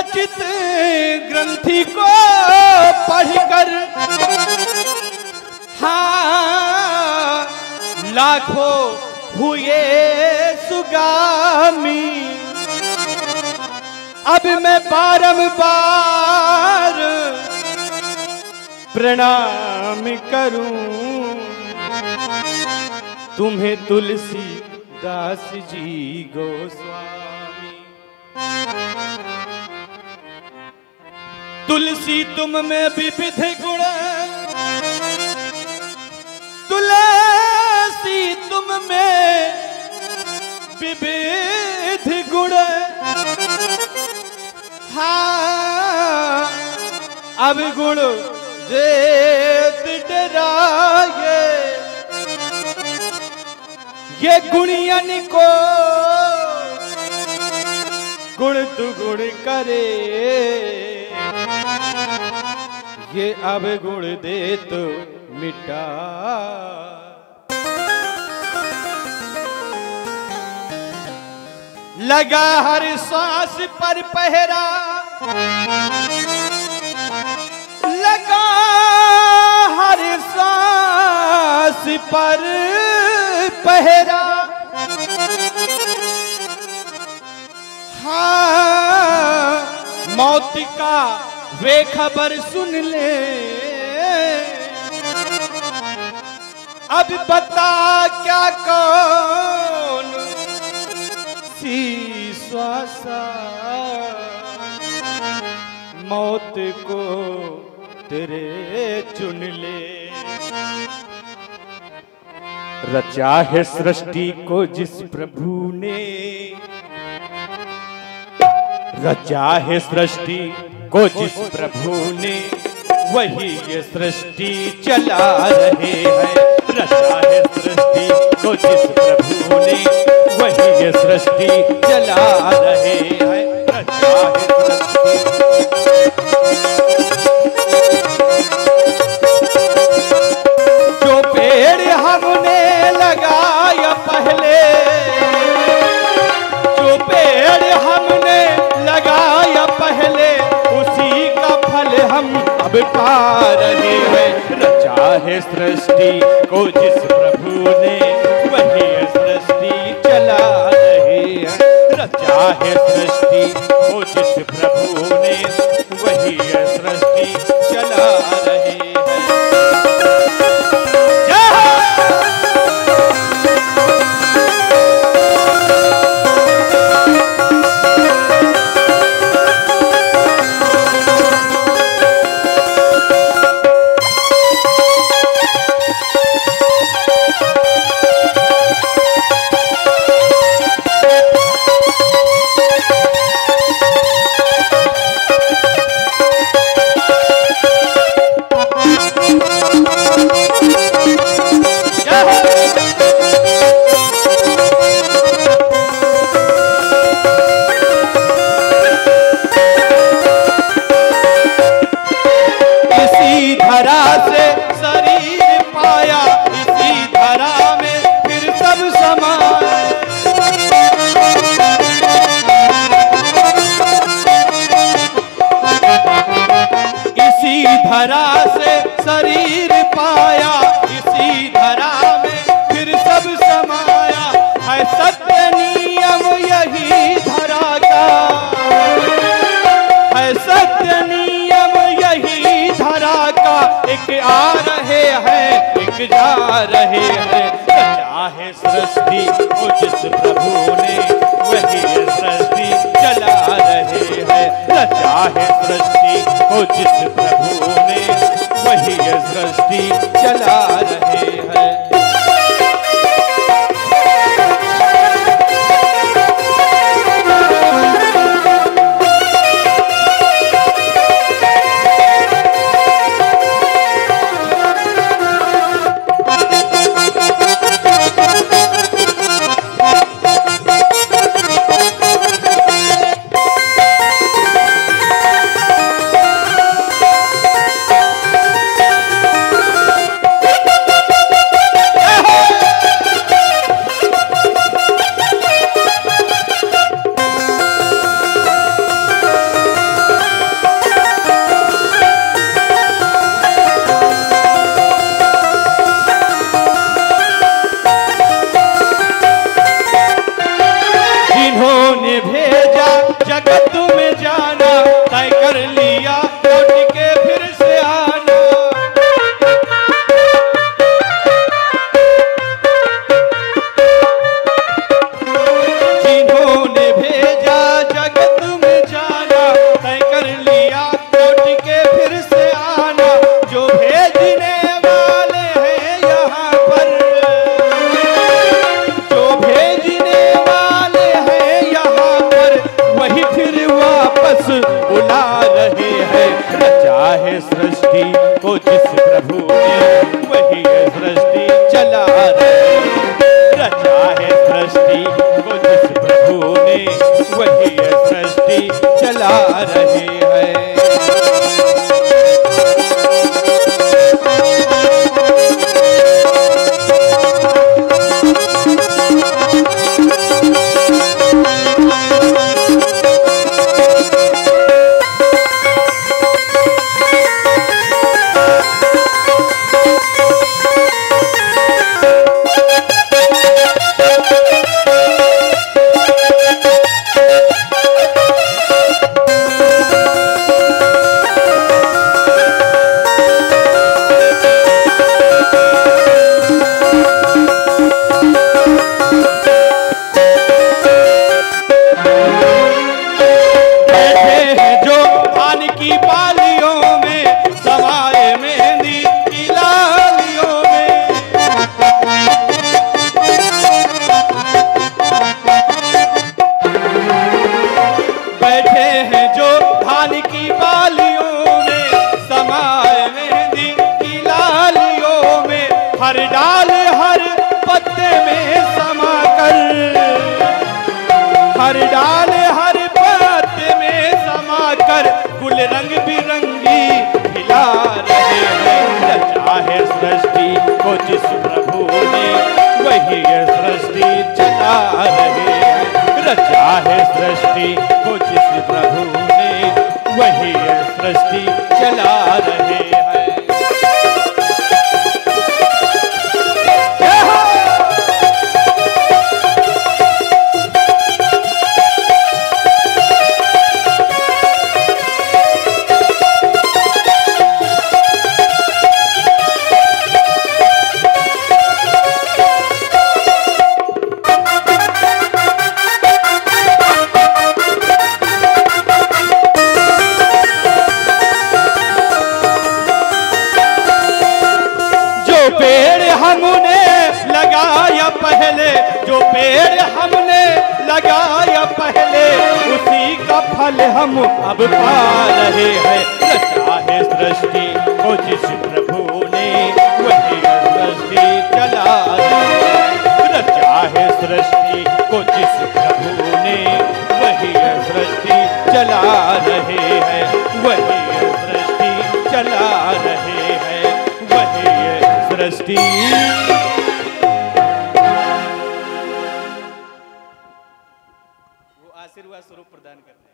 रचित ग्रंथि को पढ़कर हाँ लाखों हुए सुगामी। अब मैं बारंबार प्रणाम करूं तुम्हें तुलसी दास जी गोस्वामी। तुलसी तुम में विविध गुण, तुलसी तुम में विविध गुण। हाँ अब गुण देत डराए, ये गुणियन को गुण दुगुण करे। ये अब गुण दे तो मिटा। लगा हर सांस पर पहरा, लगा हर सांस पर पहरा। हाँ मौत का वे खबर सुन ले, अब बता क्या कौन सी श्वासा मौत को तेरे चुन ले। रचा है सृष्टि को जिस प्रभु ने, रचा है सृष्टि को जिस प्रभु ने, वही ये सृष्टि चला रहे हैं। रचा है सृष्टि को जिस प्रभु ने, वही ये सृष्टि चला रहे हैं। रचा है सृष्टि। जो पेड़ हमने लगाया पहले, जो पेड़ हमने लगाया पहले, उसी का फल हम अब पा रहे हैं। रचा है सृष्टि को जिस प्रभु ने, वही ये सृष्टि चला रहे हैं। रचा है सृष्टि को जिस प्रभु ने, वही ये सृष्टि चला रहे हैं। धरा से शरीर पाया, इसी धरा में फिर सब समाया। है सत्य नियम यही धरा का, है सत्य नियम यही धरा का। एक आ रहे हैं एक जा रहे हैं। रचा है सृष्टि को जिस प्रभु ने, वही सृष्टि चला रहे हैं। रचा है सृष्टि को जिस प्रभु ने, वही ये सृष्टि चला रहे हैं। हर डाल हर बात में समाकर गुल रंग बिरंगी खिला रहे हैं। रचा है सृष्टि को जिस प्रभु ने वही ये सृष्टि चला रहे हैं। रचा है सृष्टि को जिस प्रभु ने वही ये सृष्टि चला रहे हैं। जो पेड़ हमने लगाया पहले उसी का फल हम अब पा रहे हैं। रचा है सृष्टि को जिस प्रभु ने वही सृष्टि चला रहे हैं। रचा है सृष्टि को जिस प्रभु ने वही सृष्टि चला रहे हैं। वही सृष्टि चला रहे हैं। वही सृष्टि आशीर्वाद स्वरूप प्रदान करते हैं।